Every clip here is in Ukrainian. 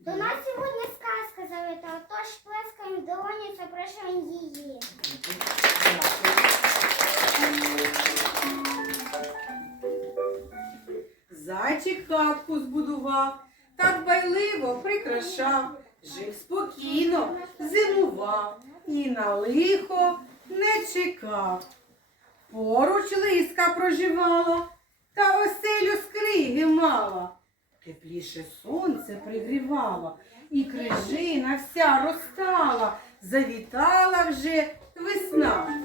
До нас сьогодні сказка завітала, тож плескаємо в долоні, запрошуємо її. Зайчик хатку збудував, так байливо прикрашав, жив спокійно, зимував і на лихо не чекав. Поруч лиска проживала, та оселю скриги мала. Тепліше сонце пригрівало, і крижина вся розтала, завітала вже весна.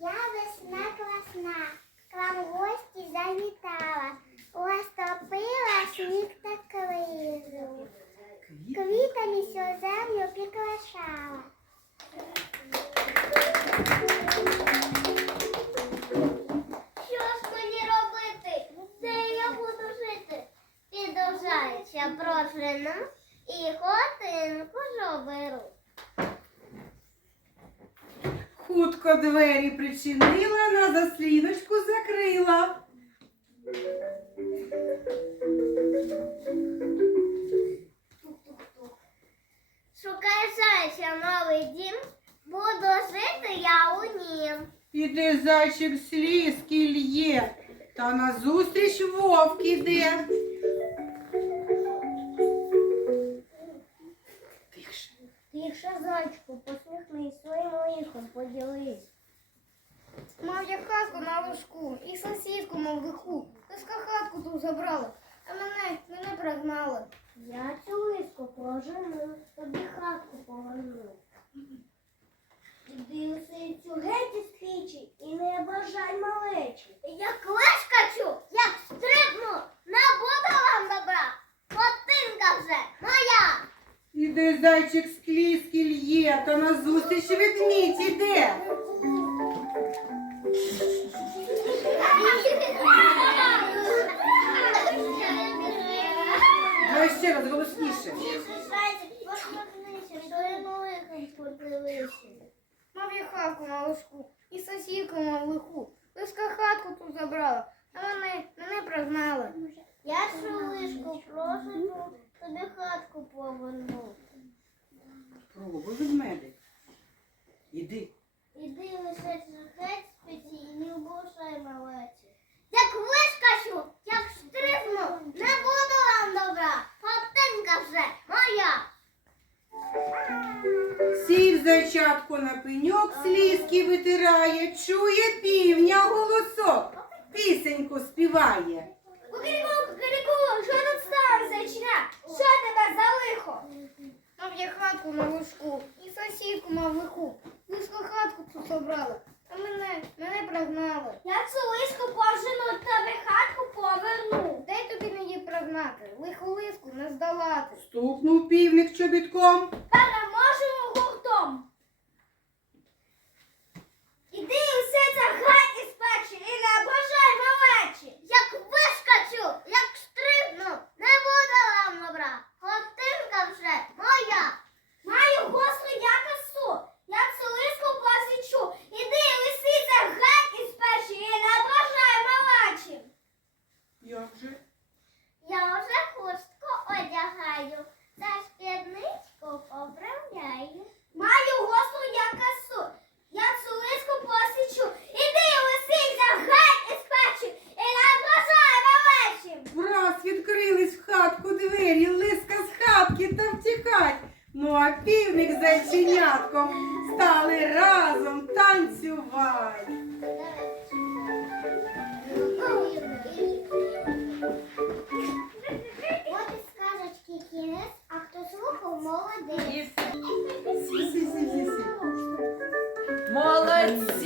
Я весна класна, к вам гості завітала, розтопила сніг та кризу, квітами всю землю прикрашала. Хутко двері причинила, на засліночку закрила. Шукай зайця новий дім, буду жити я у нім. Іде зайчик слізки лє, та назустріч вовк іде. Тихше. Тихше, зайчику, своїм лихом поділись. Мав я хатку на ложку і сусідку мав лиху. Лиска хатку тут забрала, а мене, мене прогнали. Я цю лиску прожену, тобі хатку поверну. Іди у сицю геть із і не бажай малечі. Як лишкачу, як стрибну, не буду вам добра. Хотинка вже моя. Іде зайчик слізки лє, та назустріч ведмідь іде. Давай ще раз голосніше. Мав я хатку на ложку і сусідку мав лиху. Лиска хатку тут забрала, а мене, мене прогнали. Я цю лишку прожену, тобі хатку поверну. Пробуй ведмедик. Іди. Іди лише геть спеційні бушай малечі. Як вискочу, як стрибну, не буду вам добра. Хатинка вже моя. Сів зайчатко на пеньок, слізки витирає, чує півня голосок, пісеньку співає. Кукаріку, кукаріку, що тут сталося, зайчиня? Що тебе за лихо? Мав я хатку на ложку і сусідку мав лиху. Лиска забрала, а мене, мене прогнали. Я цю лиску пожену, тебе хатку поверну. Дай тобі мені прогнати, лиху лиску не здолати. Стукнув півник чобітком. Переможемо гуртом. Іди усе це геть із печі і не бажай малечі. Як вискочу, як стрибну, не буде вам добра. Хотинка вже моя. Маю гостру я косу, я цю лиску посічу. Іди, лисиця, геть із печі і не бажай малечі. Як же? Я вже хустку одягаю, та спідничку поправляю. Маю гостру я косу, я цю лиску посічу. Іди, лисиця, геть із печі, і не бажай малечі. Враз відкрились в хатку двері, лиска з хатки та втікать. Ну а півник з зайченятком стали разом танцювати. От і сказочки кінець, а хто слухав, молодець. Молодці!